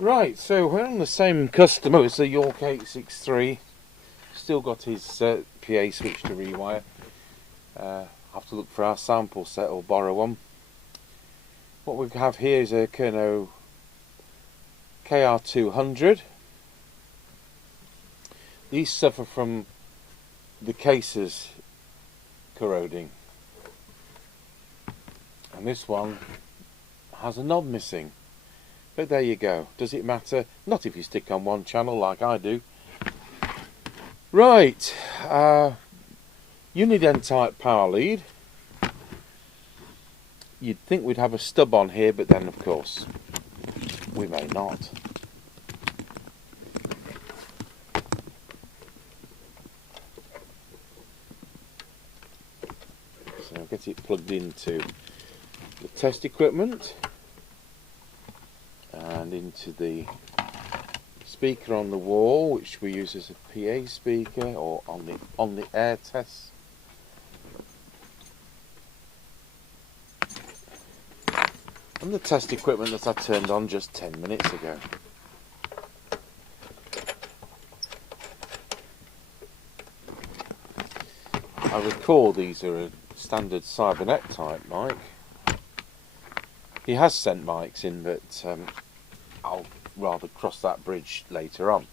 Right, so we're on the same customer as the York 863. Still got his PA switch to rewire. Have to look for our sample set or borrow one. What we have here is a KR200. These suffer from the cases corroding, and this one has a knob missing. But there you go. Does it matter? Not if you stick on one channel like I do. Right, unit N-type power lead. You'd think we'd have a stub on here, but then of course we may not. So get it plugged into the test equipment and into the speaker on the wall, which we use as a PA speaker, or on the air test. And the test equipment that I turned on just 10 minutes ago. I recall these are a standard Cybernet type mic. He has sent mics in, but I'll rather cross that bridge later on.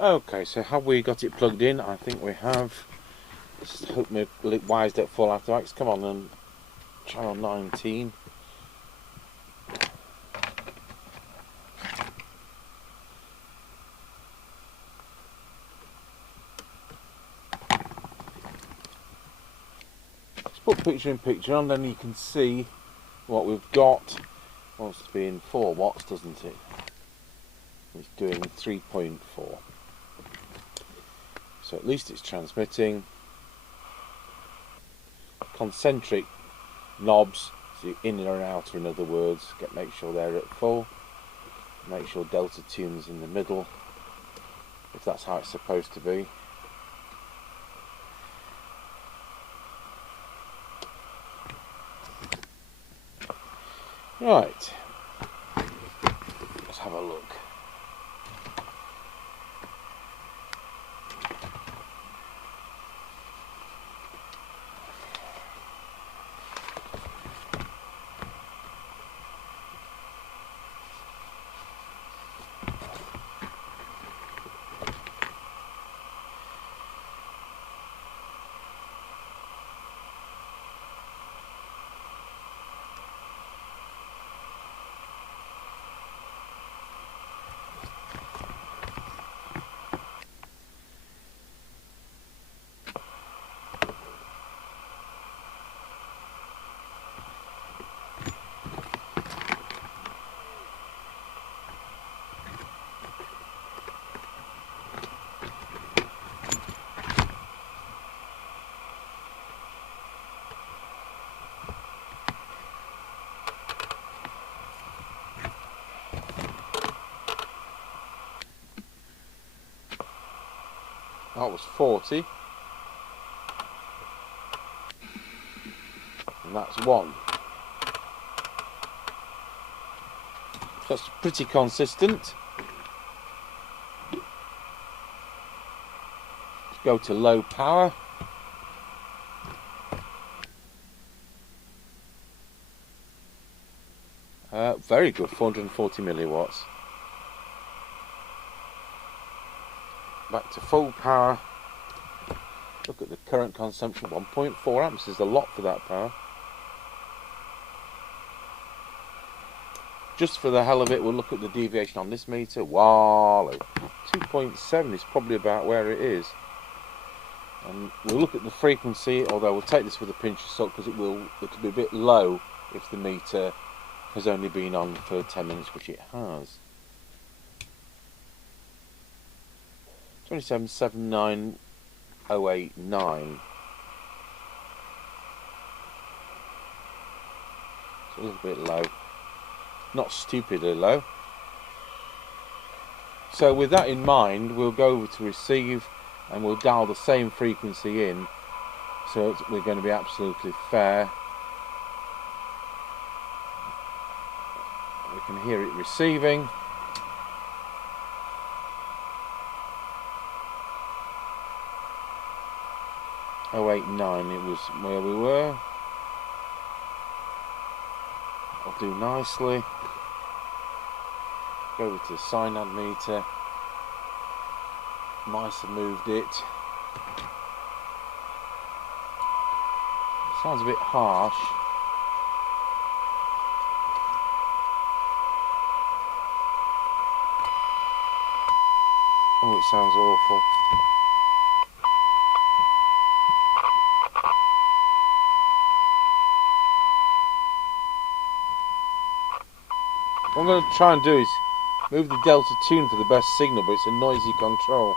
Okay, so have we got it plugged in? I think we have. Just hope my wires don't fall out of wax. Come on, and channel 19. Let's put picture in picture on, then you can see what we've got. Wants to be in 4 watts, doesn't it? It's doing 3.4. So at least it's transmitting. Concentric knobs, so in or out, or in other words, make sure they're at full. Make sure delta tune's in the middle, if that's how it's supposed to be. Right, let's have a look. That was 40, and that's 1. That's pretty consistent. Let's go to low power. Very good, 440 milliwatts. Back to full power. Look at the current consumption, 1.4 amps is a lot for that power. Just for the hell of it, we'll look at the deviation on this meter. Wow, 2.7 is probably about where it is. And we'll look at the frequency, although we'll take this with a pinch of salt because it'll be a bit low if the meter has only been on for 10 minutes, which it has. 27,79089. It's a little bit low. Not stupidly low. So with that in mind, we'll go over to receive and we'll dial the same frequency in, so we're going to be absolutely fair. We can hear it receiving. Oh 89, it was where we were. I'll do nicely. Go over to the SINAD meter. Mice have moved it. Sounds a bit harsh. Oh, it sounds awful. What I'm going to try and do is move the delta tune for the best signal, but it's a noisy control.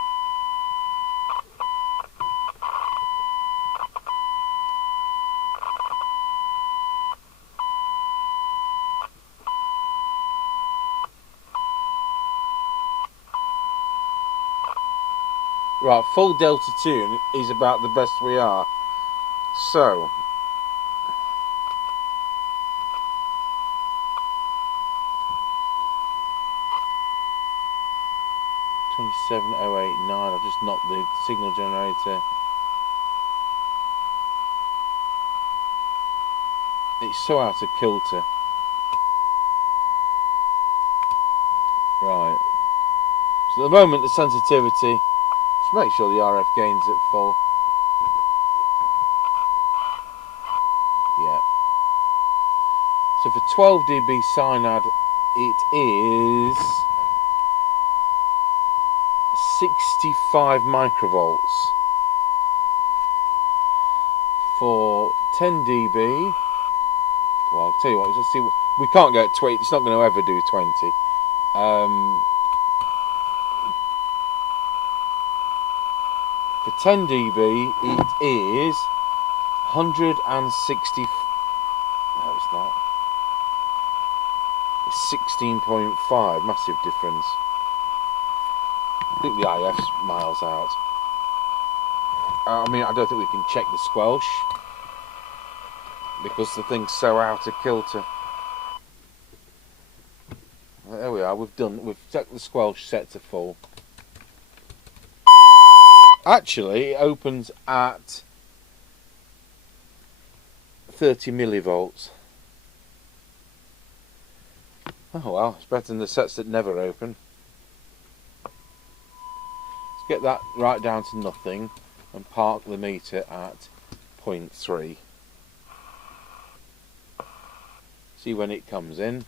Right, full delta tune is about the best we are. So, $27,089. I've just knocked the signal generator. It's so out of kilter. Right. So at the moment the sensitivity, just make sure the RF gain's at full. Yeah. So for 12 dB SINAD it is 65 microvolts. For 10 dB, well I'll tell you what, let's see, we can't go at 20, it's not going to ever do 20. For 10 dB it is 160, no it's not, it's 16.5, massive difference. I think the IF's miles out. I mean, I don't think we can check the squelch because the thing's so out of kilter. There we are, we've checked the squelch set to full. Actually, it opens at 30 millivolts. Oh well, it's better than the sets that never open. Let's get that right down to nothing and park the meter at 0.3. See when it comes in.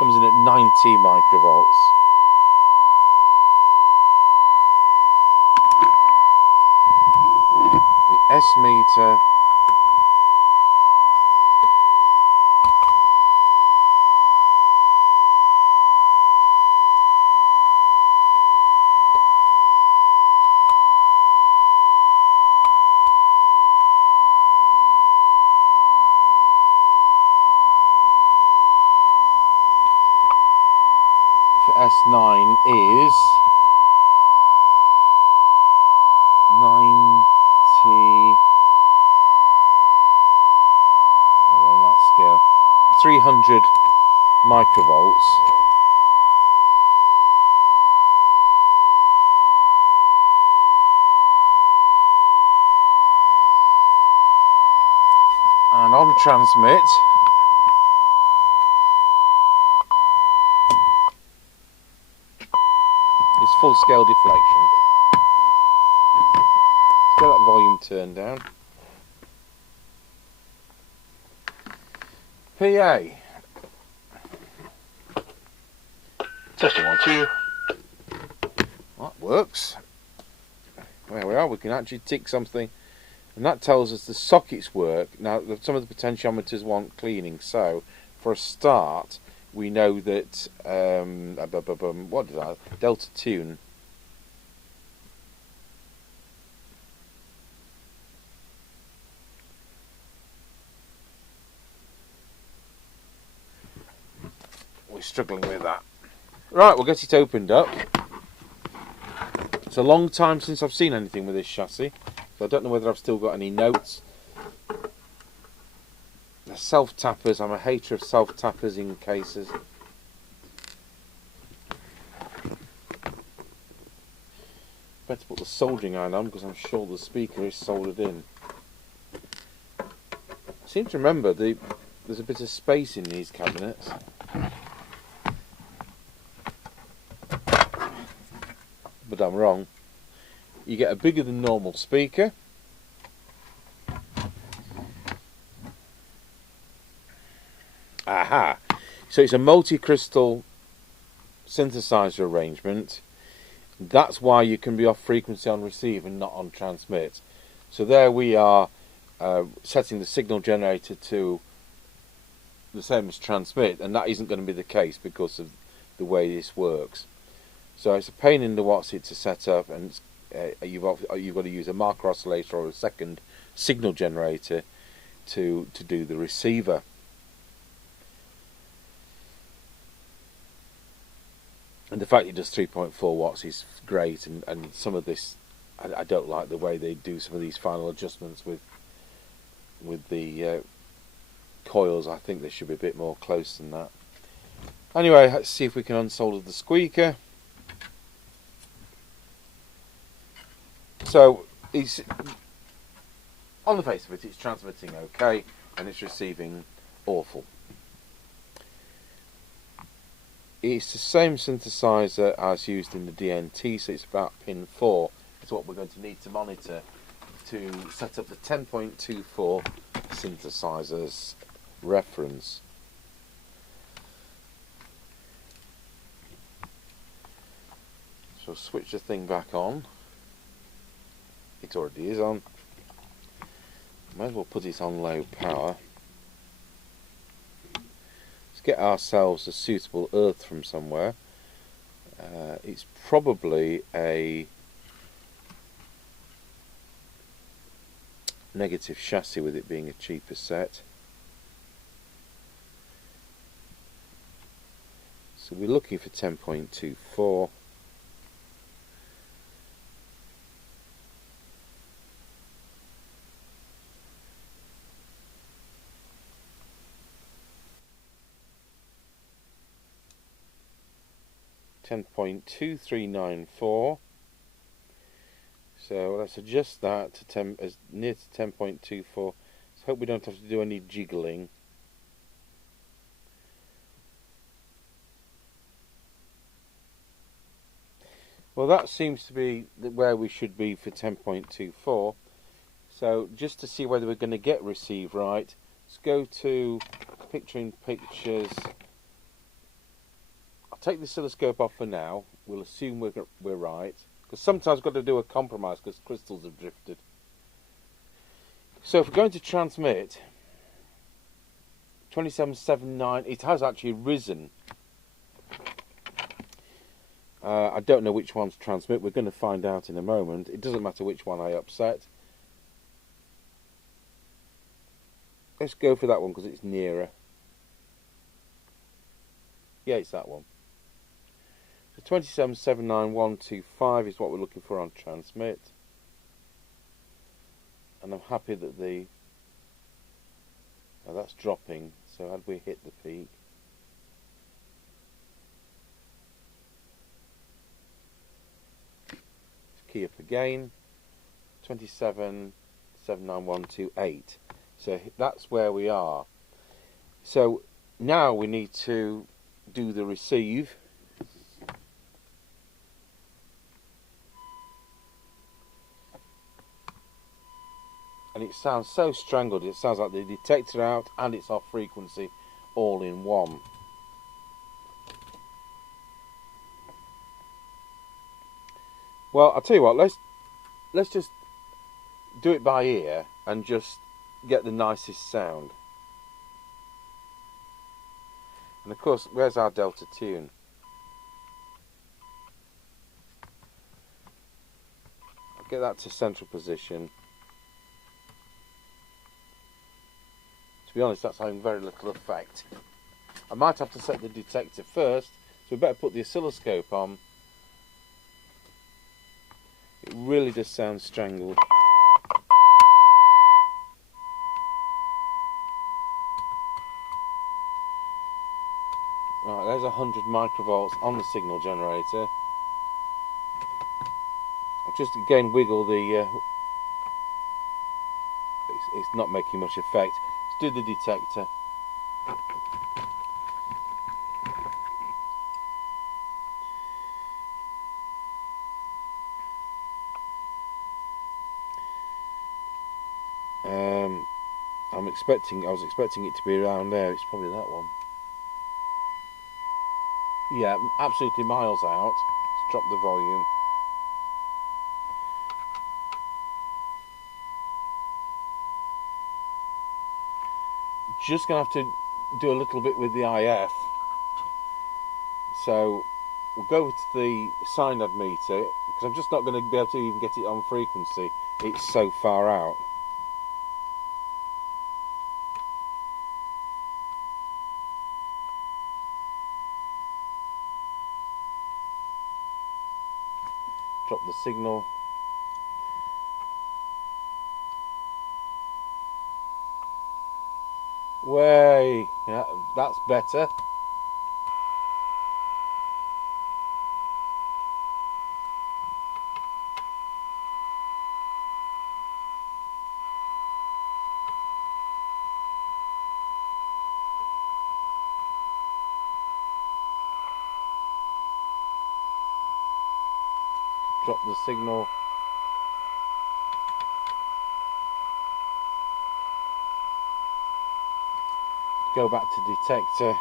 Comes in at 90 microvolts. The S meter for S9 is 90. Oh, on that scale, 300 microvolts. And on transmit, is full scale deflection. Let's get that volume turned down. PA. Testing 1, 2. That works. There we are, we can actually tick something. And that tells us the sockets work. Now, some of the potentiometers want cleaning, so for a start, we know that what did I? Delta tune. We're struggling with that. Right, we'll get it opened up. It's a long time since I've seen anything with this chassis, so I don't know whether I've still got any notes The self-tappers, I'm a hater of self-tappers in cases. Better put the soldering iron on because I'm sure the speaker is soldered in. I seem to remember there's a bit of space in these cabinets. But I'm wrong. You get a bigger than normal speaker. Aha! So it's a multi-crystal synthesizer arrangement. That's why you can be off frequency on receive and not on transmit. So there we are setting the signal generator to the same as transmit, and that isn't going to be the case because of the way this works. So it's a pain in the what's-it to set up, and you've got to use a marker oscillator or a second signal generator to do the receiver. And the fact it does 3.4 watts is great, and some of this, I don't like the way they do some of these final adjustments with the coils. I think they should be a bit more close than that. Anyway, let's see if we can unsolder the squeaker. So, on the face of it, it's transmitting okay, and it's receiving awful. It's the same synthesizer as used in the DNT, so it's about pin 4. It's what we're going to need to monitor to set up the 10.24 synthesizer's reference. So switch the thing back on. It already is on. Might as well put it on low power. Get ourselves a suitable earth from somewhere. It's probably a negative chassis with it being a cheaper set. So we're looking for 10.24. .2394. So let's adjust that to as near to 10.24. So hope we don't have to do any jiggling. Well, that seems to be where we should be for 10.24. So just to see whether we're going to get receive right, let's go to picture in pictures. Take the oscilloscope off for now. We'll assume we're right, because sometimes we've got to do a compromise because crystals have drifted. So if we're going to transmit 2779, it has actually risen. I don't know which one to transmit. We're going to find out in a moment. It doesn't matter which one I upset. Let's go for that one because it's nearer. Yeah, it's that one. So 2779125 is what we're looking for on transmit, and I'm happy that that's dropping. So had we hit the peak? Let's key up again. 2779128. So that's where we are. So now we need to do the receive. And it sounds so strangled. It sounds like the detector out and it's off frequency all in one. Well, I'll tell you what, let's just do it by ear and just get the nicest sound. And of course, where's our delta tune? I'll get that to central position. To be honest, that's having very little effect. I might have to set the detector first, so we better put the oscilloscope on. It really does sound strangled. Right, there's 100 microvolts on the signal generator. I've just again wiggle the... it's not making much effect. Let's do the detector. I was expecting it to be around there. It's probably that one. Yeah, absolutely miles out. Let's drop the volume. Just gonna have to do a little bit with the IF. So we'll go to the SINAD meter because I'm just not going to be able to even get it on frequency. It's so far out. Drop the signal. Way, yeah, that's better. Drop the signal. Go back to detector.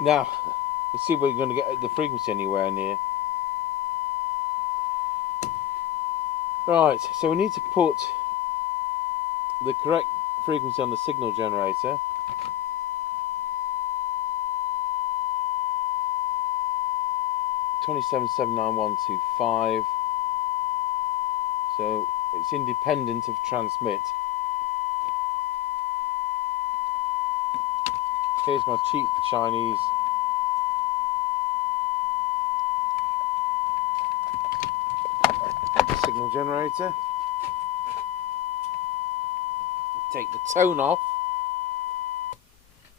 Now, let's see if we're going to get the frequency anywhere near. Right, so we need to put the correct frequency on the signal generator. (27,79125). So it's independent of transmit. Here's my cheap Chinese signal generator. Take the tone off.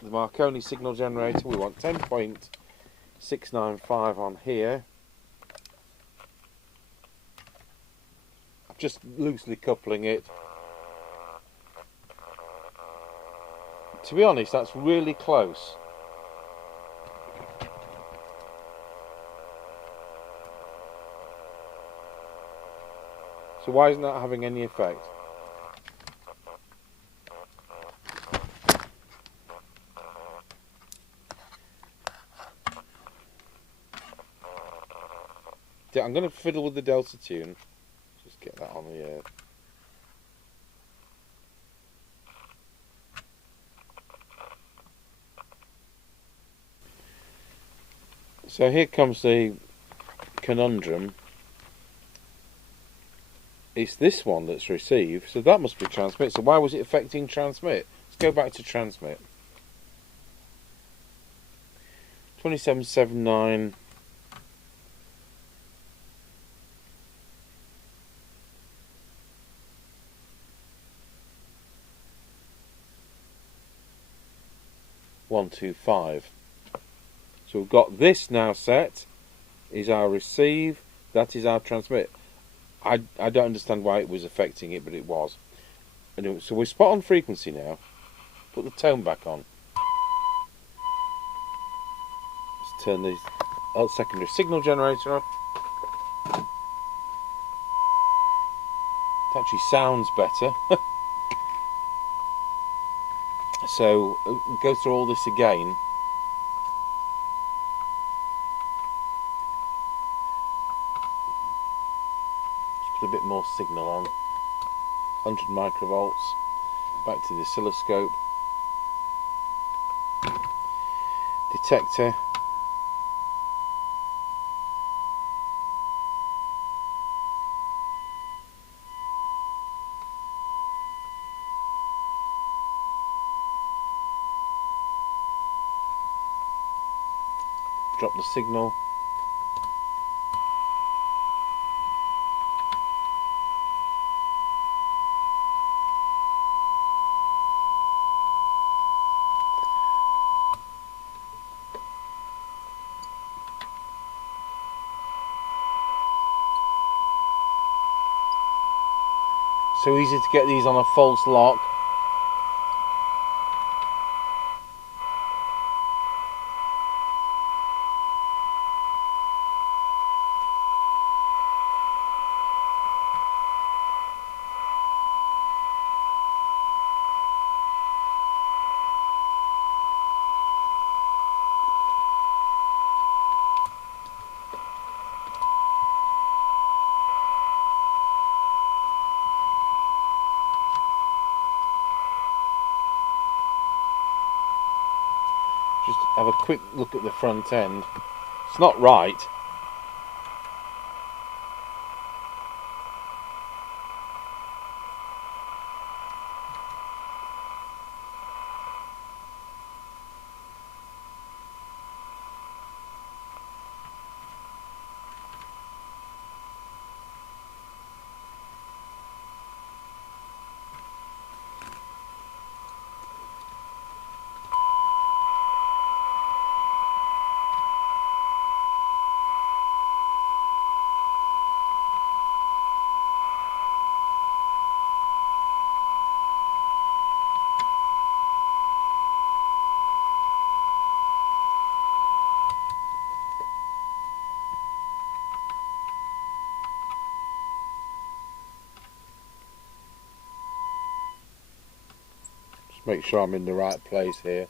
The Marconi signal generator, we want 10.695 on here. I'm just loosely coupling it. To be honest, that's really close. So why isn't that having any effect? I'm going to fiddle with the delta tune. Just get that on the air. So here comes the conundrum. It's this one that's received, so that must be transmit. So why was it affecting transmit? Let's go back to transmit. 2779. .125. So we've got this now set is our receive, that is our transmit. I don't understand why it was affecting it, but it was. Anyway, so we're spot on frequency now. Put the tone back on. Let's turn the secondary signal generator off. It actually sounds better. So go through all this again. Just put a bit more signal on. 100 microvolts. Back to the oscilloscope. Detector. Drop the signal. So easy to get these on a false lock. Just have a quick look at the front end. It's not right. Just make sure I'm in the right place here.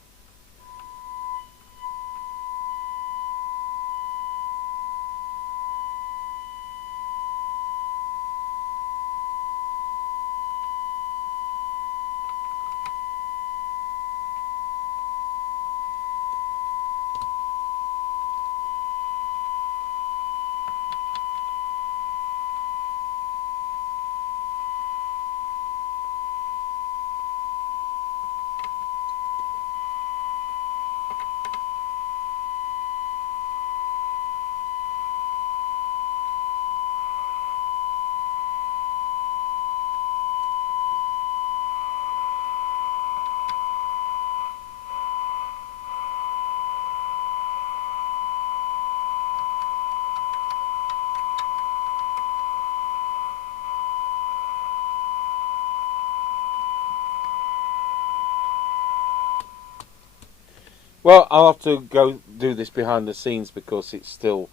Well, I'll have to go do this behind the scenes because it's still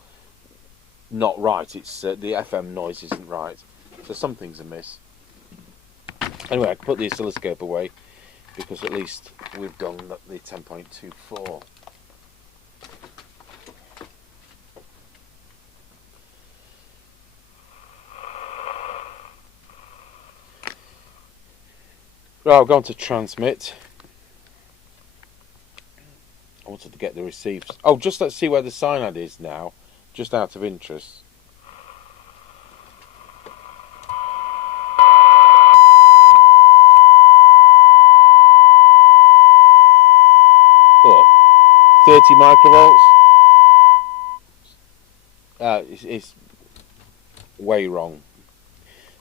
not right. It's the FM noise isn't right, so something's amiss. Anyway, I can put the oscilloscope away because at least we've done the 10.24. Right, I've gone to transmit. I wanted to get the receives. Oh, just let's see where the SINAD is now, just out of interest. Look, 30 microvolts. It's way wrong.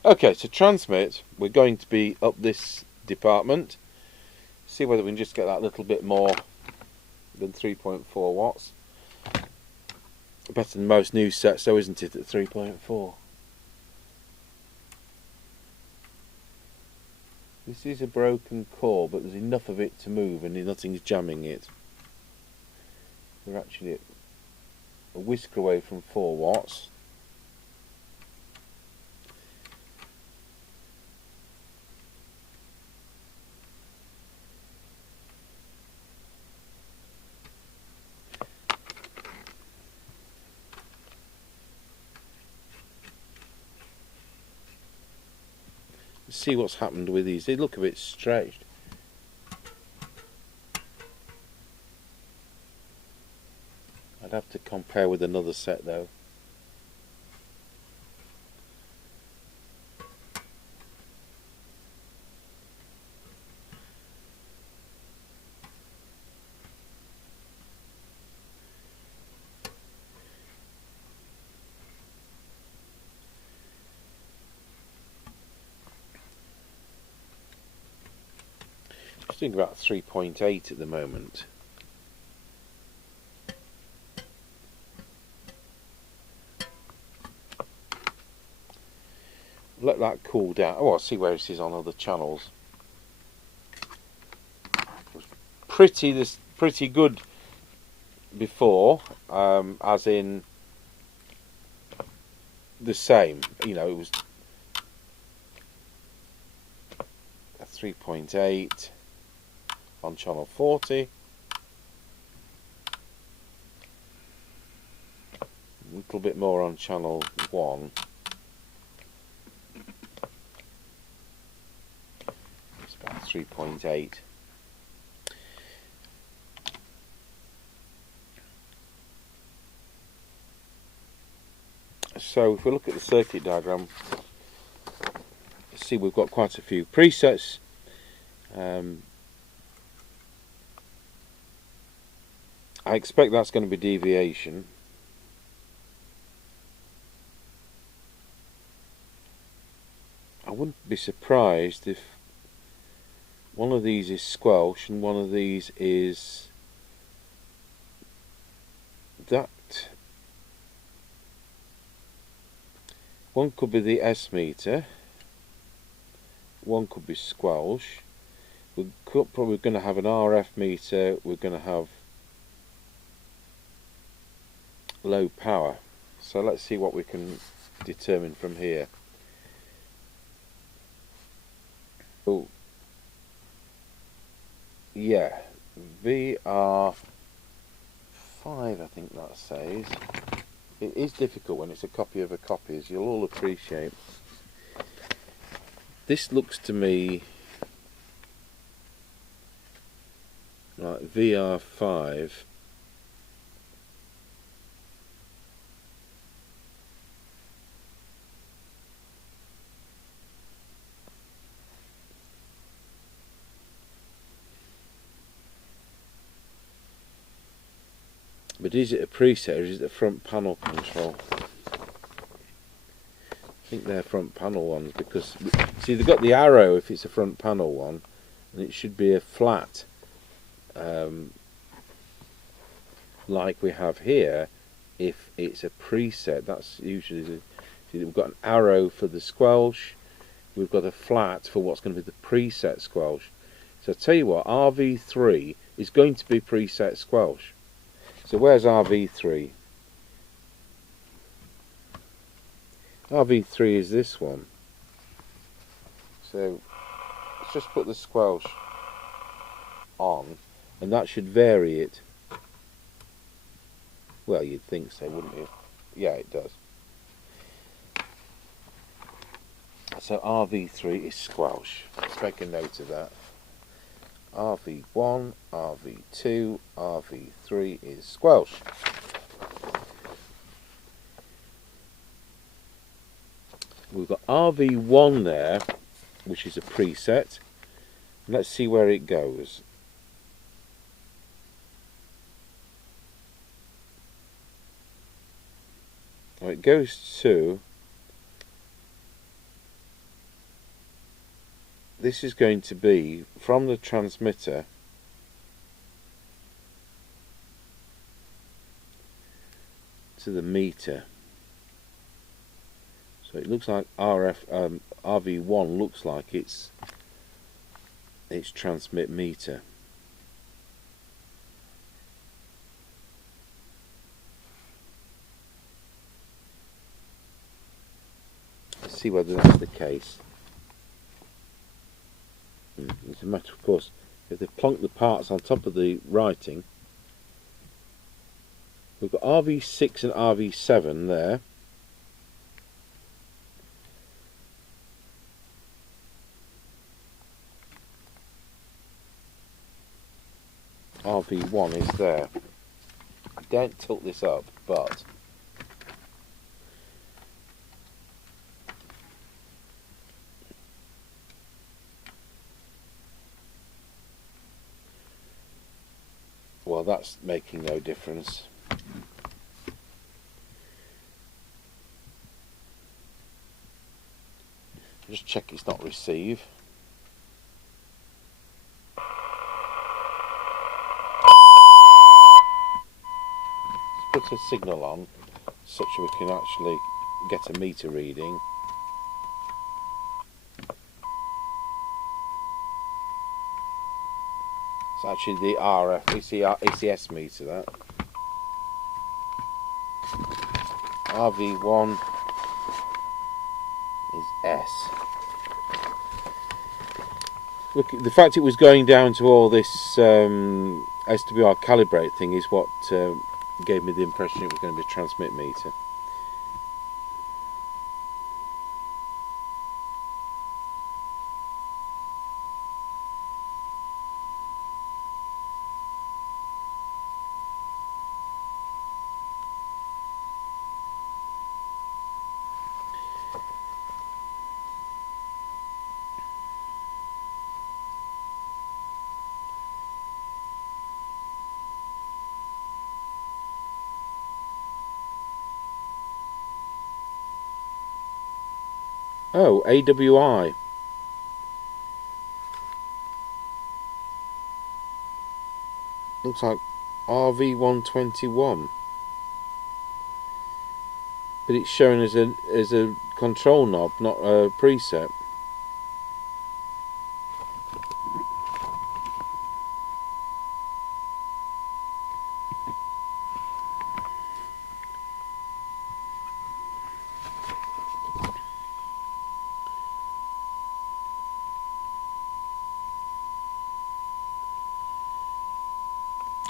Okay, so transmit, we're going to be up this department. See whether we can just get that little bit more than 3.4 watts. Better than most new sets, though, isn't it, at 3.4? This is a broken core, but there's enough of it to move and nothing's jamming it. We're actually a whisker away from 4 watts. see what's happened with these. They look a bit stretched. I'd have to compare with another set though. I think about 3.8 at the moment. Let that cool down. Oh, I'll see where it is on other channels. Pretty good before, as in the same. You know, it was a 3.8 on channel 40. A little bit more on channel 1. It's about 3.8. So if we look at the circuit diagram, see we've got quite a few presets. I expect that's going to be deviation. I wouldn't be surprised if one of these is squelch and one of these is that. One could be the S meter, one could be squelch. We're probably going to have an RF meter, we're going to have low power. So let's see what we can determine from here. Oh, yeah, VR5 I think that says. It is difficult when it's a copy of a copy, as you'll all appreciate. This looks to me like VR5 but is it a preset or is it a front panel control? I think they're front panel ones, because see they've got the arrow if it's a front panel one, and it should be a flat like we have here if it's a preset. That's usually see, we've got an arrow for the squelch, we've got a flat for what's going to be the preset squelch. So I tell you what, RV3 is going to be preset squelch. So where's RV3? RV3 is this one. So let's just put the squelch on, and that should vary it. Well, you'd think so, wouldn't you? Yeah, it does. So RV3 is squelch. Let's make a note of that. RV1, RV2, RV3 is squelch. We've got RV1 there, which is a preset. Let's see where it goes. Well, it goes to, this is going to be from the transmitter to the meter. So it looks like RV1 looks like it's transmit meter. Let's see whether that's the case. It's a matter, of course, if they plonk the parts on top of the writing. We've got RV6 and RV7 there. RV1 is there. I daren't tilt this up, but well, that's making no difference. Just check it's not receive. Let's put a signal on such that we can actually get a meter reading. It's actually the RF, ECS meter, that. RV1 is S. Look, the fact it was going down to all this SWR calibrate thing is what gave me the impression it was going to be a transmit meter. Oh, AWI. Looks like RV121. But it's shown as a control knob, not a preset.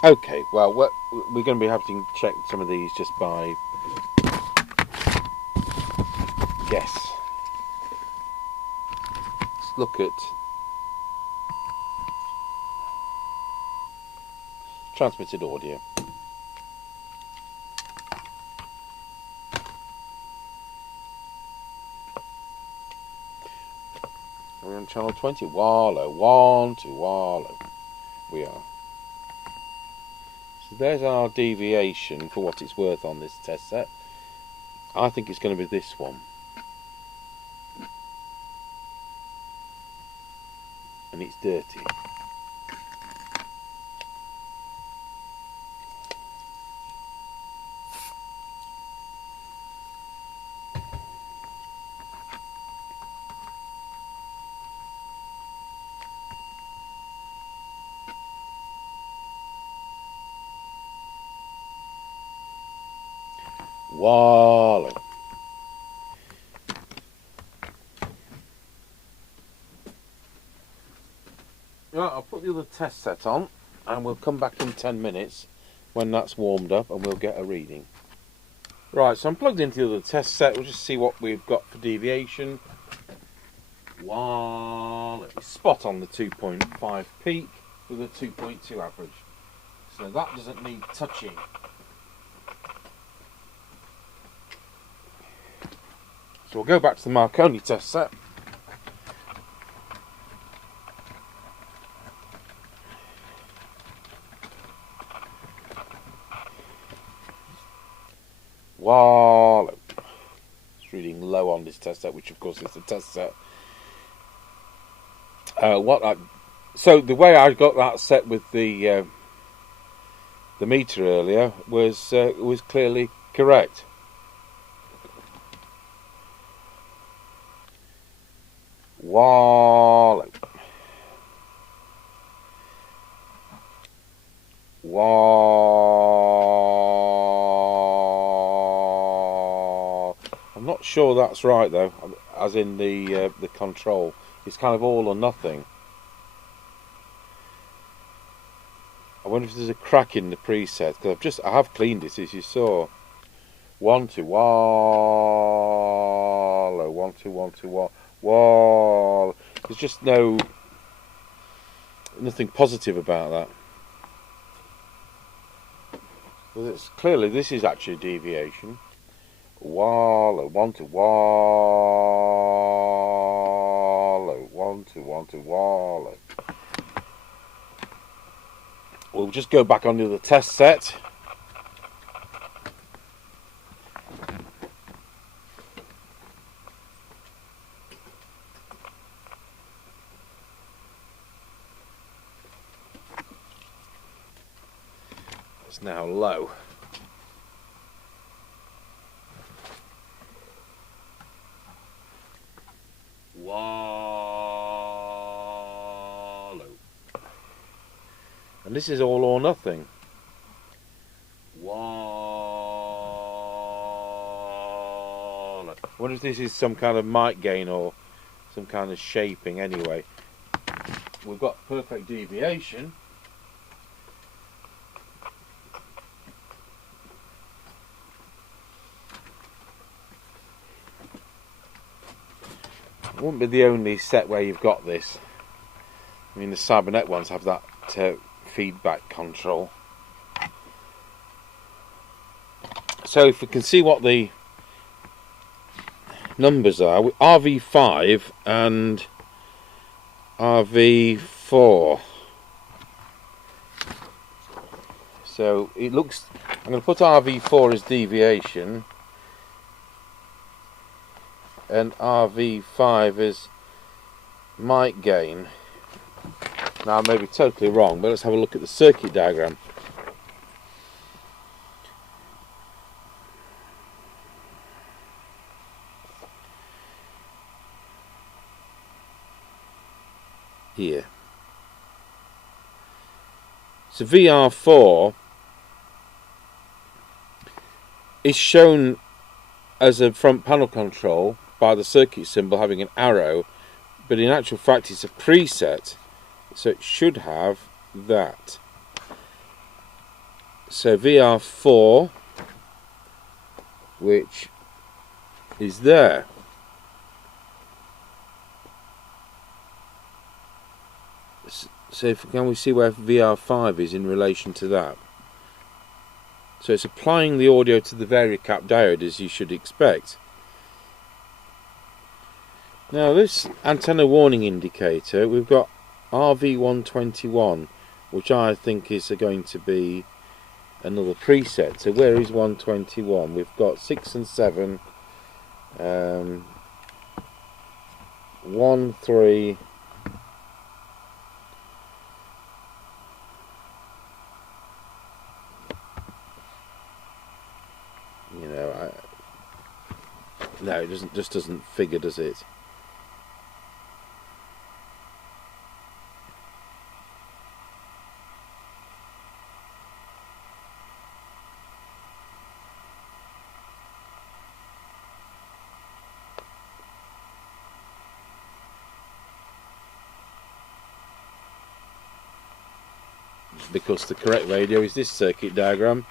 Okay, well, we're going to be having to check some of these just by guess. Let's look at transmitted audio. We're on channel 20. Wallow, 1 to Wallow. We are. So there's our deviation for what it's worth on this test set. I think it's going to be this one. And it's dirty. Wallow. Right, I'll put the other test set on and we'll come back in 10 minutes when that's warmed up and we'll get a reading. Right, so I'm plugged into the other test set. We'll just see what we've got for deviation. Wallow. Spot on the 2.5 peak with a 2.2 average. So that doesn't need touching. So we'll go back to the Marconi test set. Wallow. It's reading low on this test set, which of course is the test set. So the way I got that set with the meter earlier was clearly correct. Wallow. Wallow. I'm not sure that's right though, as in the control. It's kind of all or nothing. I wonder if there's a crack in the preset, because I have cleaned it, as you saw. 1 to Wallow, 1 to 1 to Wallow. There's just nothing positive about that. Because clearly this is actually a deviation. Wallow, 1 to wallow, 1 to wallow. We'll just go back onto the test set. It's now low. Wallow. And this is all or nothing. Wallow. I wonder if this is some kind of mic gain or some kind of shaping. Anyway, we've got perfect deviation. It won't be the only set where you've got this. I mean, the Cybernet ones have that feedback control. So if we can see what the numbers are, RV5 and RV4. So it looks, I'm going to put RV4 as deviation and RV5 is mic gain. Now I may be totally wrong, but let's have a look at the circuit diagram. Here. So VR4 is shown as a front panel control by the circuit symbol having an arrow, but in actual fact it's a preset, so it should have that. So VR4, which is there. So can we see where VR5 is in relation to that? So it's applying the audio to the variocap diode as you should expect. Now this antenna warning indicator, we've got RV121, which I think is going to be another preset. So where is 121? We've got 6 and 7, 1, 3, you know, no, it just doesn't figure, does it? Because the correct radio is this circuit diagram,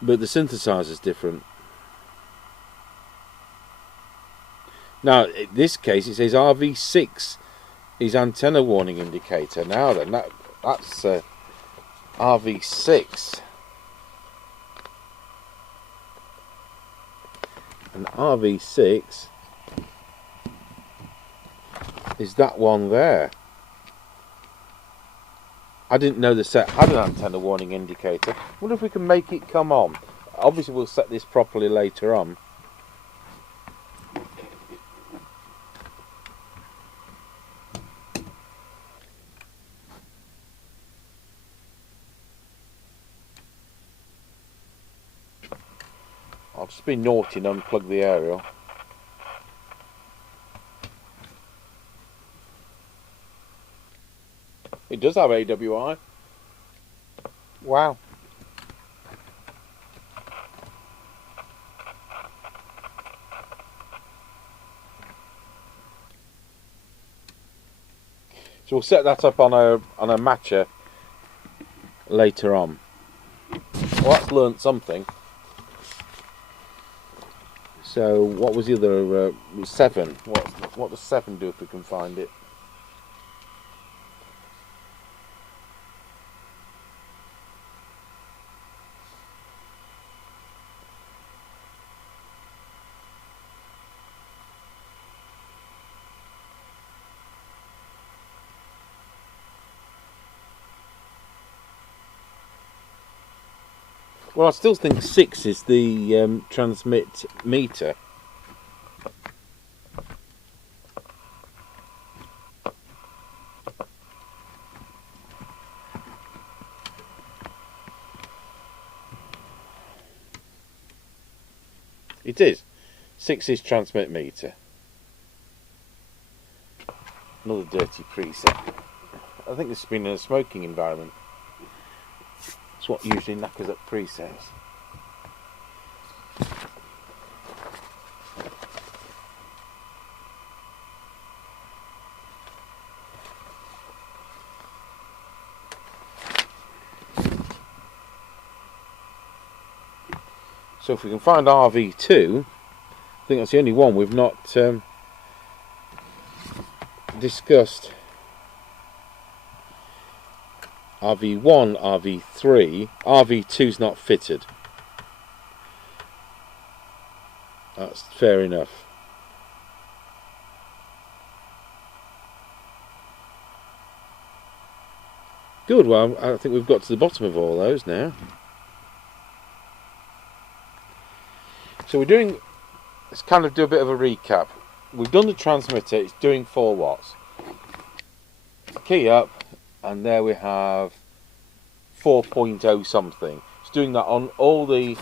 but the synthesizer is different. Now in this case it says RV6 is antenna warning indicator. Now then, that's RV6, and RV6 is that one there. I didn't know the set had an antenna warning indicator. I wonder if we can make it come on. Obviously we'll set this properly later on. I'll just be naughty and unplug the aerial. It does have AWI. Wow. So we'll set that up on a matcher later on. Well, that's learnt something. So what was the other 7? What does 7 do if we can find it? Well, I still think 6 is the transmit meter. It is. 6 is transmit meter. Another dirty preset. I think this has been in a smoking environment. It's what usually knackers up presets. So if we can find RV2, I think that's the only one we've not discussed. RV1, RV3, RV2's not fitted. That's fair enough. Good, well I think we've got to the bottom of all those now. So let's kind of do a bit of a recap. We've done the transmitter, it's doing 4 watts. Key up, and there we have 4.0 something. It's doing that on all the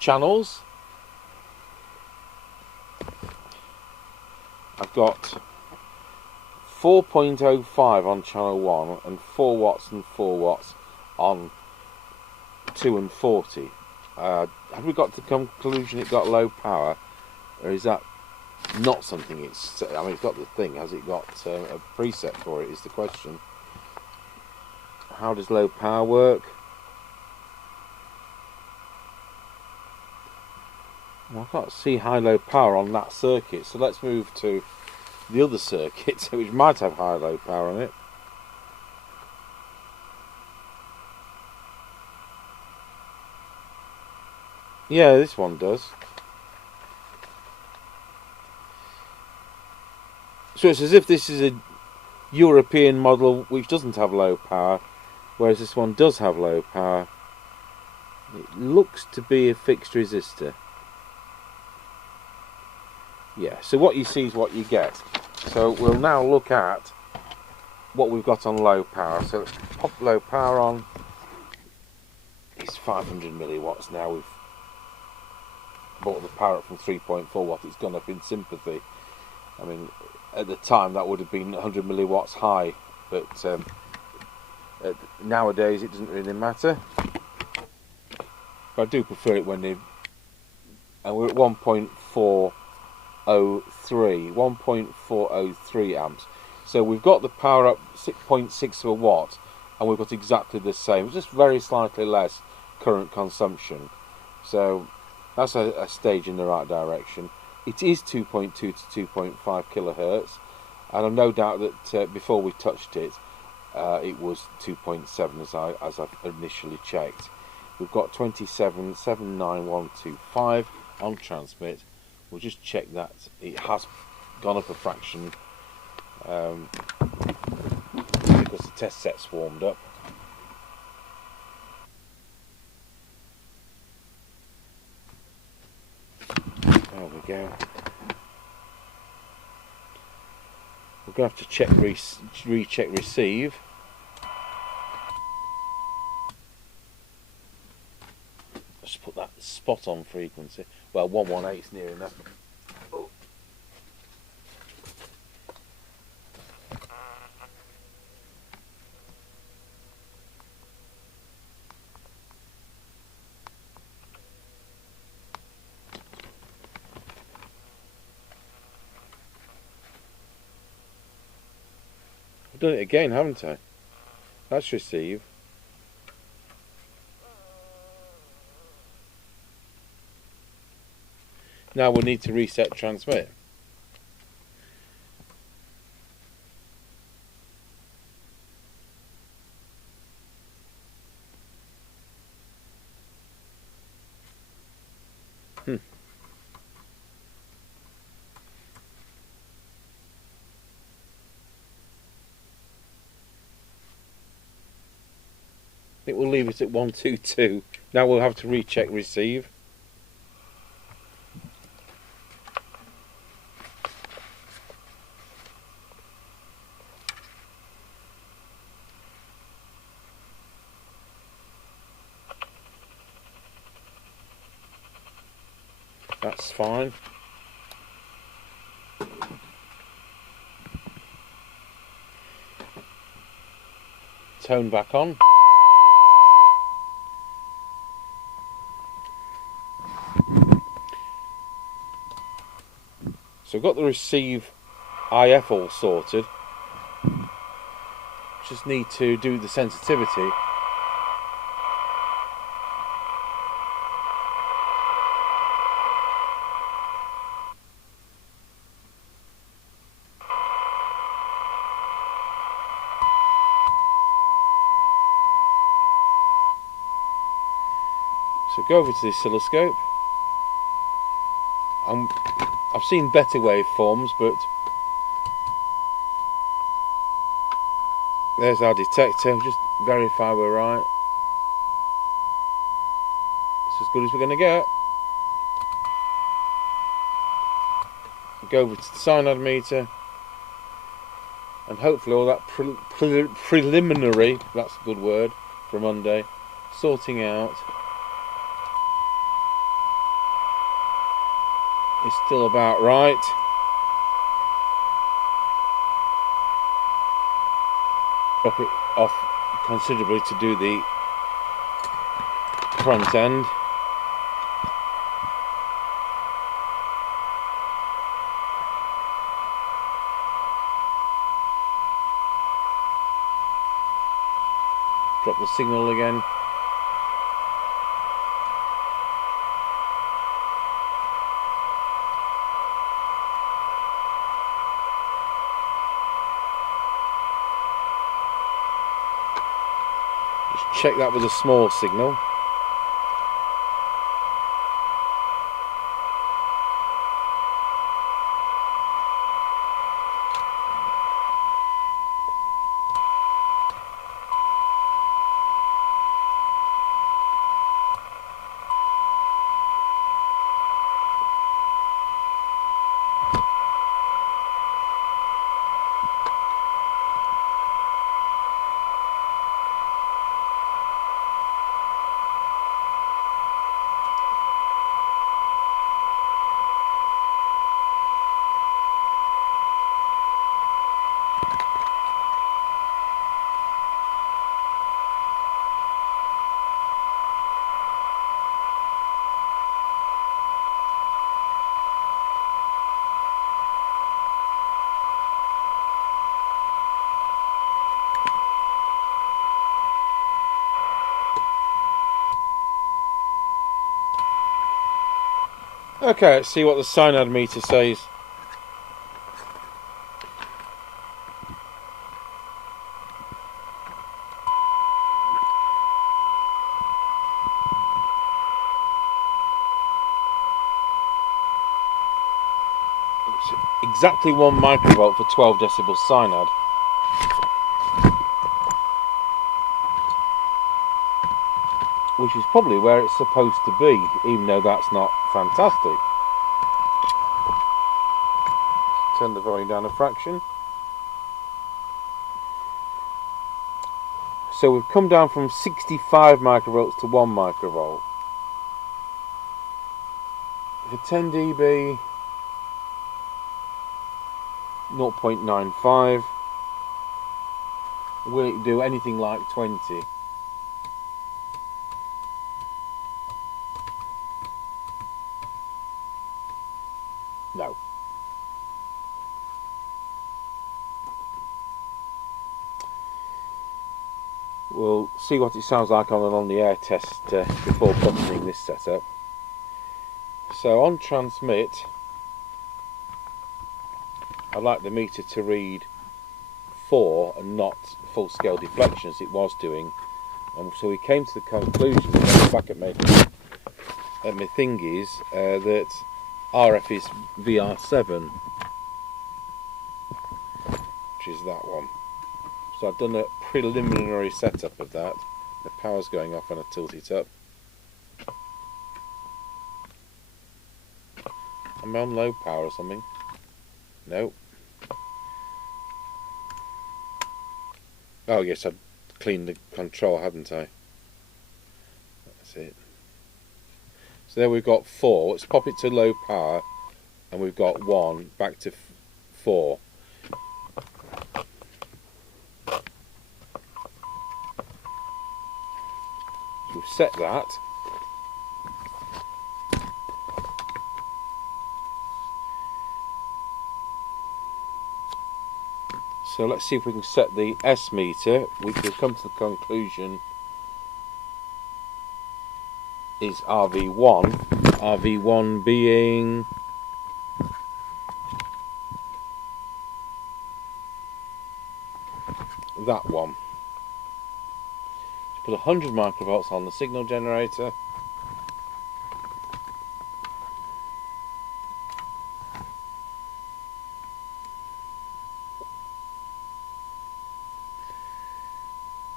channels. I've got 4.05 on channel 1 and 4 watts and 4 watts on 2 and 40. Have we got to the conclusion it got low power, or is that not something it's... I mean, it's got the thing, has it got a preset for it, is the question. How does low power work? Well, I can't see high-low power on that circuit, so let's move to the other circuit, which might have high-low power on it. Yeah, this one does. So it's as if this is a European model which doesn't have low power, whereas this one does have low power. It looks to be a fixed resistor. Yeah, so what you see is what you get. So we'll now look at what we've got on low power. So let's pop low power on. It's 500 milliwatts now. We've bought the power up from 3.4 watt. It's gone up in sympathy. I mean, at the time that would have been 100 milliwatts high, but nowadays it doesn't really matter. But I do prefer it when they... And we're at 1.403 amps. So we've got the power up 6.6 of a watt, and we've got exactly the same, just very slightly less current consumption. So that's a stage in the right direction. It is 2.2 to 2.5 kilohertz, and I've no doubt that before we touched it, it was 2.7 as I've initially checked. We've got 2779125 on transmit. We'll just check that it has gone up a fraction because the test set's warmed up. There we go. We're going to have to check recheck receive. Just put that spot on frequency. Well, 118 is near enough. Oh. I've done it again, haven't I? That's receive. Now we'll need to reset transmit. think we'll leave it at 122. Now we'll have to recheck receive. That's fine. Tone back on. So I've got the receive IF all sorted. Just need to do the sensitivity. So go over to the oscilloscope. I've seen better waveforms, but there's our detector. Just verify we're right. It's as good as we're going to get. Go over to the SINAD meter, and hopefully all that preliminary, that's a good word for Monday, sorting out is still about right. Drop it off considerably to do the front end. Drop the signal again. Just check that with a small signal. Okay, let's see what the SINAD meter says. It's exactly 1 microvolt for 12 decibels SINAD. Which is probably where it's supposed to be, even though that's not fantastic. Turn the volume down a fraction. So we've come down from 65 microvolts to 1 microvolt. For 10 dB, 0.95. Will it do anything like 20? No. We'll see what it sounds like on an on-the-air test before buttoning this setup. So on transmit, I'd like the meter to read 4 and not full-scale deflection as it was doing. And so we came to the conclusion, back at my thingies, that RF is VR7, which is that one. So I've done a preliminary setup of that. The power's going off when I tilt it up. Am I on low power or something? No. Oh yes, I'd cleaned the control, hadn't I? That's it. So there we've got 4. Let's pop it to low power, and we've got 1 back to 4. So we've set that. So let's see if we can set the S meter, which we'll come to the conclusion is RV1. RV1 being that one. Put 100 microvolts on the signal generator.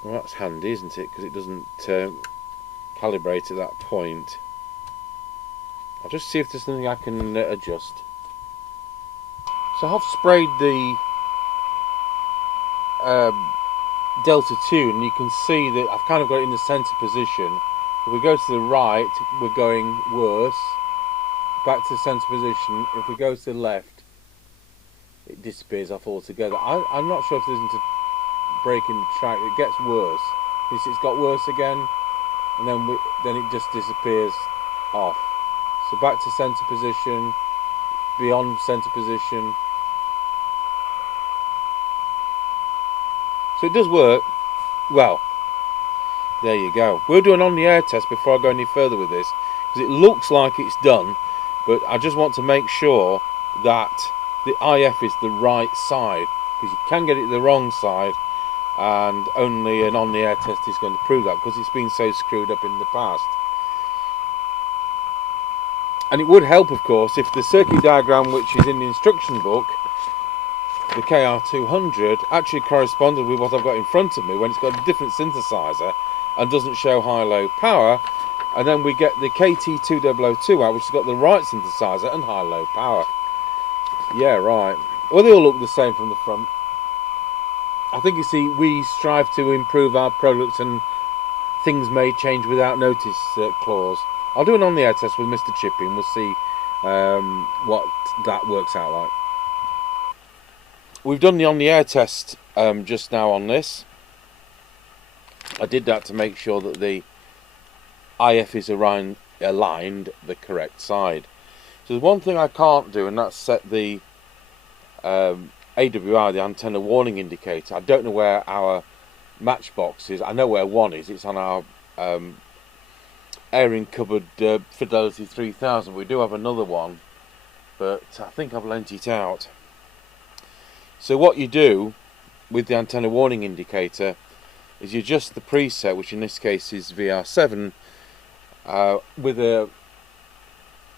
Well, that's handy, isn't it? Because it doesn't calibrate at that point. I'll just see if there's something I can adjust. So I've sprayed the Delta 2, and you can see that I've kind of got it in the centre position. If we go to the right, we're going worse. Back to the centre position. If we go to the left, it disappears off altogether. I'm not sure if there's a break in the track. It gets worse. It's got worse again, and then it just disappears off. So back to centre position, beyond centre position. So it does work. Well, there you go. We'll do an on-the-air test before I go any further with this, because it looks like it's done, but I just want to make sure that the IF is the right side, because you can get it the wrong side, and only an on-the-air test is going to prove that, because it's been so screwed up in the past. And it would help, of course, if the circuit diagram which is in the instruction book, the KR200, actually corresponded with what I've got in front of me when it's got a different synthesizer and doesn't show high-low power, and then we get the KT2002 out, which has got the right synthesizer and high-low power. Yeah, right. Well, they all look the same from the front. I think, you see, we strive to improve our products, and things may change without notice clause. I'll do an on-the-air test with Mr. Chippie, and we'll see what that works out like. We've done the on-the-air test just now on this. I did that to make sure that the IF is aligned the correct side. So there's one thing I can't do, and that's set the AWI, the antenna warning indicator. I don't know where our matchbox is. I know where one is. It's on our airing cupboard Fidelity 3000. We do have another one, but I think I've lent it out. So what you do with the antenna warning indicator is you adjust the preset, which in this case is VR7, with a,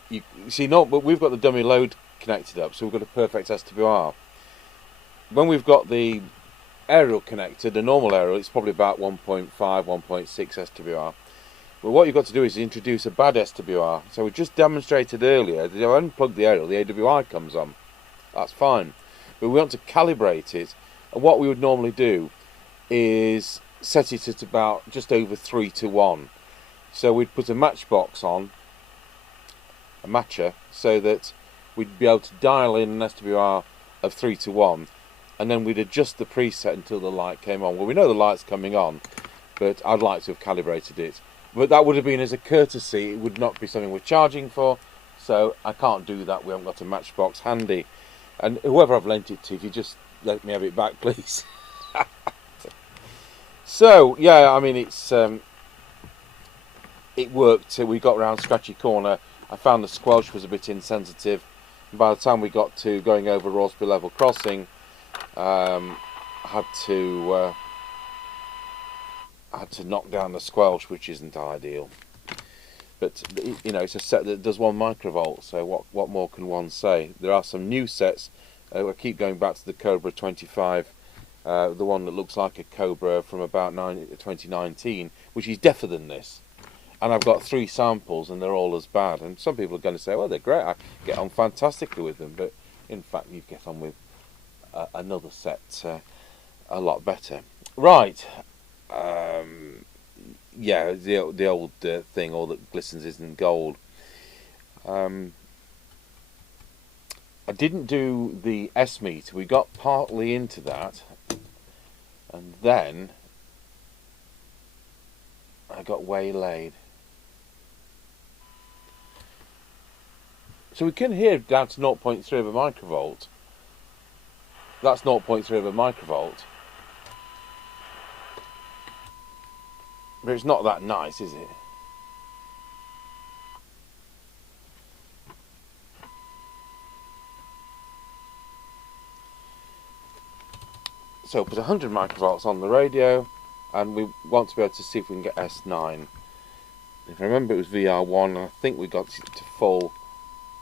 you see, but we've got the dummy load connected up, so we've got a perfect SWR. When we've got the aerial connected, the normal aerial, it's probably about 1.5, 1.6 SWR. But what you've got to do is introduce a bad SWR. So we just demonstrated earlier that if I unplug the aerial, the AWI comes on. That's fine. But we want to calibrate it, and what we would normally do is set it at about just over 3:1. So we'd put a matchbox on, a matcher, so that we'd be able to dial in an SWR of 3:1, and then we'd adjust the preset until the light came on. Well, we know the light's coming on, but I'd like to have calibrated it. But that would have been as a courtesy. It would not be something we're charging for, so I can't do that. We haven't got a matchbox handy. And whoever I've lent it to, if you just let me have it back, please. So, yeah, I mean, it worked. We got around Scratchy Corner. I found the squelch was a bit insensitive. And by the time we got to going over Roresby Level Crossing, I had to knock down the squelch, which isn't ideal. But, you know, it's a set that does 1 microvolt, so what more can one say? There are some new sets. I keep going back to the Cobra 25 the one that looks like a Cobra from about 2019, which is deafer than this. And I've got 3 samples and they're all as bad. And some people are going to say, well, they're great, I get on fantastically with them. But in fact, you get on with another set a lot better. Right. Yeah, the old thing, all that glistens isn't gold. I didn't do the S meter. We got partly into that. And then I got waylaid. So we can hear down to 0.3 of a microvolt. That's 0.3 of a microvolt. But it's not that nice, is it? So put 100 microvolts on the radio, and we want to be able to see if we can get S9. If I remember, it was VR1, and I think we got it to full,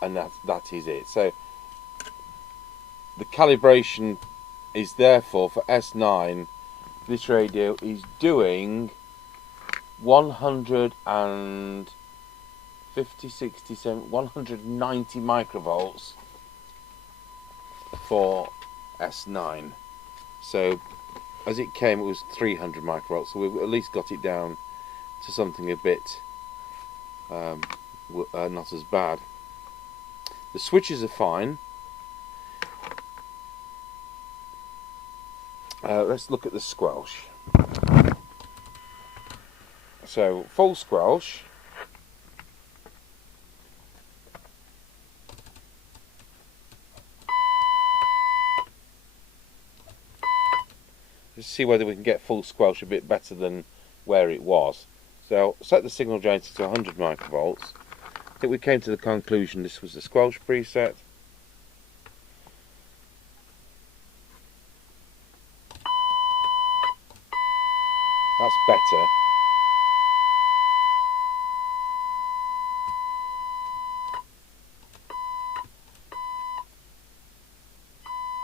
and that is it. So the calibration is therefore for S9. This radio is doing 150, 60, 70, 190 microvolts for S9. So as it came, it was 300 microvolts. So we've at least got it down to something a bit not as bad. The switches are fine. Let's look at the squelch. So full squelch. Let's see whether we can get full squelch a bit better than where it was. So set the signal generator to 100 microvolts. I think we came to the conclusion this was the squelch preset. That's better.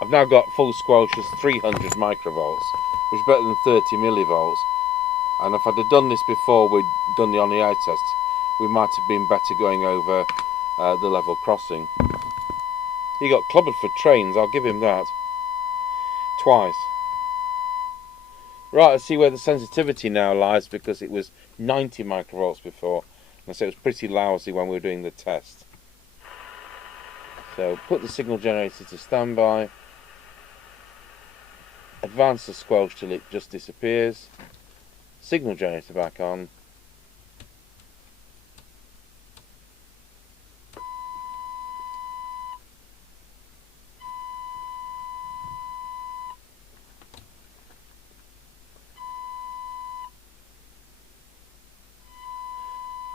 I've now got full squelch as 300 microvolts, which is better than 30 millivolts. And if I'd have done this before we'd done the on-the-air test, we might have been better going over the level crossing. He got clobbered for trains, I'll give him that. Twice. Right, let's see where the sensitivity now lies, because it was 90 microvolts before. And so it was pretty lousy when we were doing the test. So put the signal generator to standby. Advance the squelch till it just disappears. Signal generator back on.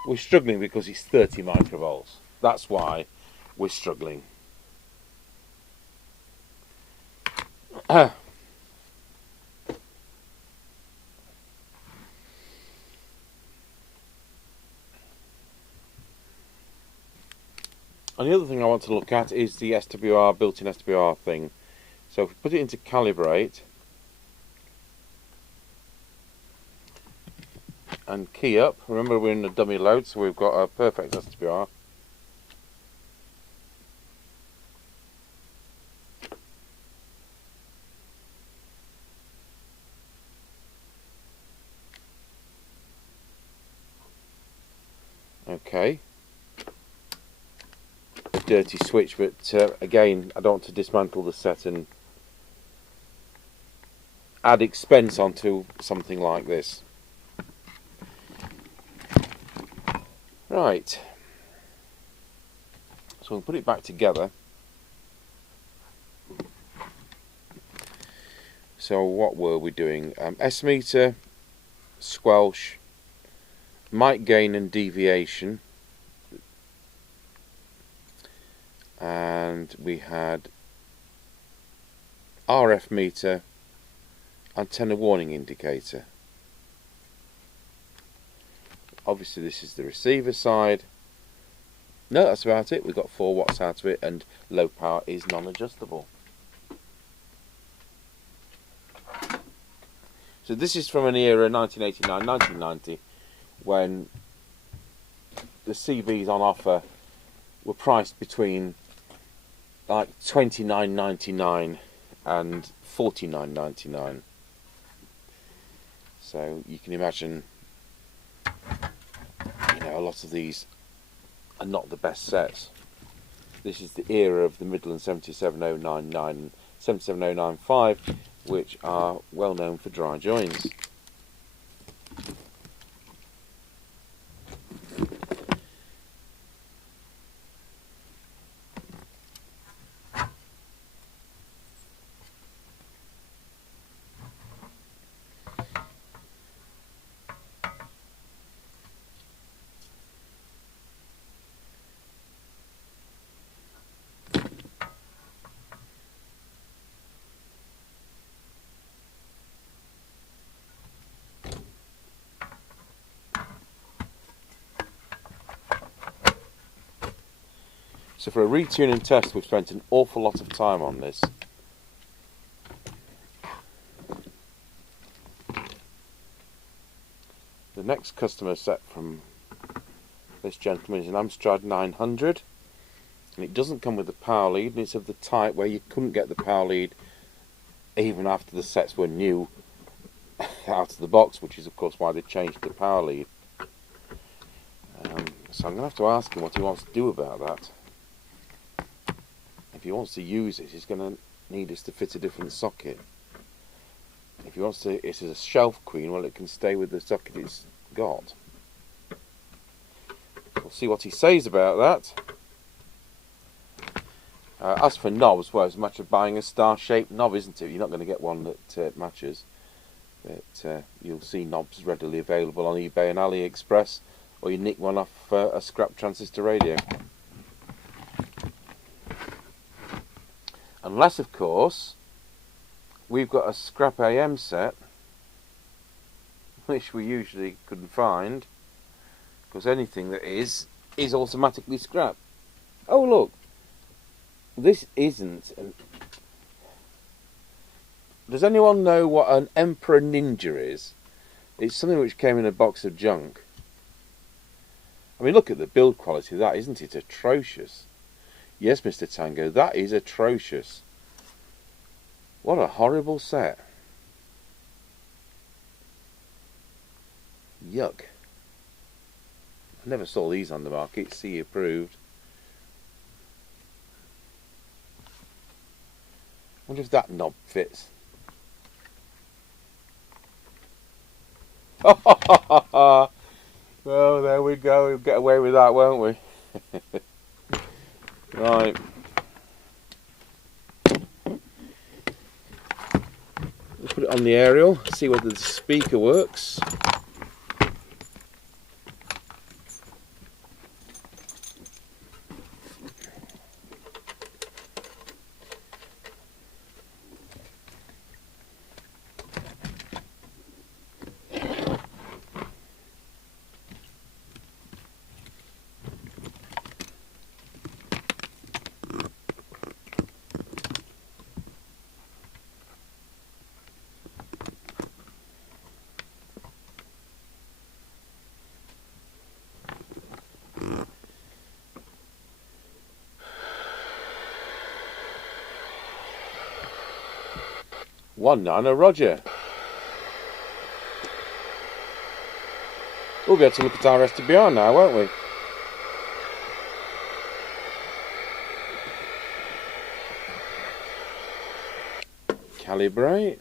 We're struggling because it's 30 microvolts. That's why we're struggling. And the other thing I want to look at is the SWR, built-in SWR thing. So if we put it into calibrate and key up, remember we're in a dummy load, so we've got a perfect SWR. Okay. Dirty switch, but again, I don't want to dismantle the set and add expense onto something like this. Right, so we'll put it back together. So what were we doing? S meter, squelch, mic gain and deviation. And we had RF meter, antenna warning indicator. Obviously this is the receiver side. No, that's about it. We got 4 watts out of it, and low power is non-adjustable. So this is from an era 1989, 1990, when the CBs on offer were priced between like $29.99 and $49.99. So you can imagine, you know, a lot of these are not the best sets. This is the era of the Midland 77099 and 77095, which are well known for dry joins. So for a retune and test, we've spent an awful lot of time on this. The next customer set from this gentleman is an Amstrad 900, and it doesn't come with the power lead, and it's of the type where you couldn't get the power lead even after the sets were new out of the box, which is of course why they changed the power lead. So I'm going to have to ask him what he wants to do about that. If he wants to use it, he's going to need us to fit a different socket. If he wants to, it is a shelf queen, well, it can stay with the socket it's got. We'll see what he says about that. As for knobs, well, it's a matter of buying a star-shaped knob, isn't it? You're not going to get one that matches. But you'll see knobs readily available on eBay and AliExpress, or you nick one off a scrap transistor radio. Unless, of course, we've got a scrap AM set, which we usually couldn't find, because anything that is automatically scrap. Oh look, this isn't Does anyone know what an Emperor Ninja is? It's something which came in a box of junk. I mean, look at the build quality of that, isn't it atrocious? Yes, Mr. Tango, that is atrocious. What a horrible set. Yuck. I never saw these on the market, CE approved. Wonder if that knob fits. Well, there we go, we'll get away with that, won't we? Right. Let's put it on the aerial, see whether the speaker works. One niner, Roger. We'll be able to look at our STBR now, won't we? Calibrate.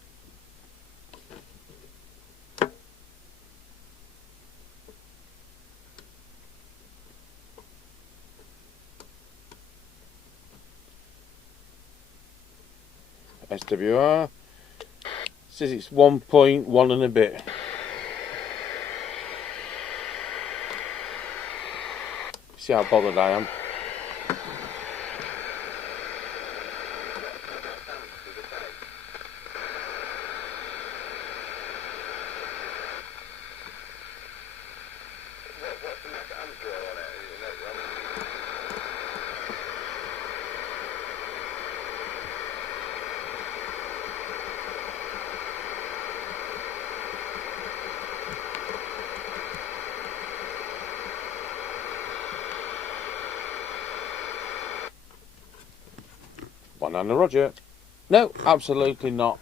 SWR. Says it's 1.1 and a bit. See how bothered I am. Banana Roger. No, absolutely not.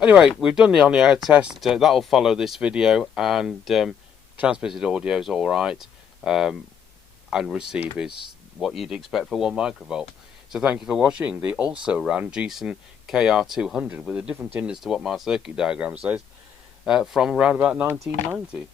Anyway, we've done the on-the-air test. That'll follow this video, and transmitted audio is all right, and receive is what you'd expect for 1 microvolt. So thank you for watching. They also ran Jesan KR200 with a different in as to what my circuit diagram says from around about 1990.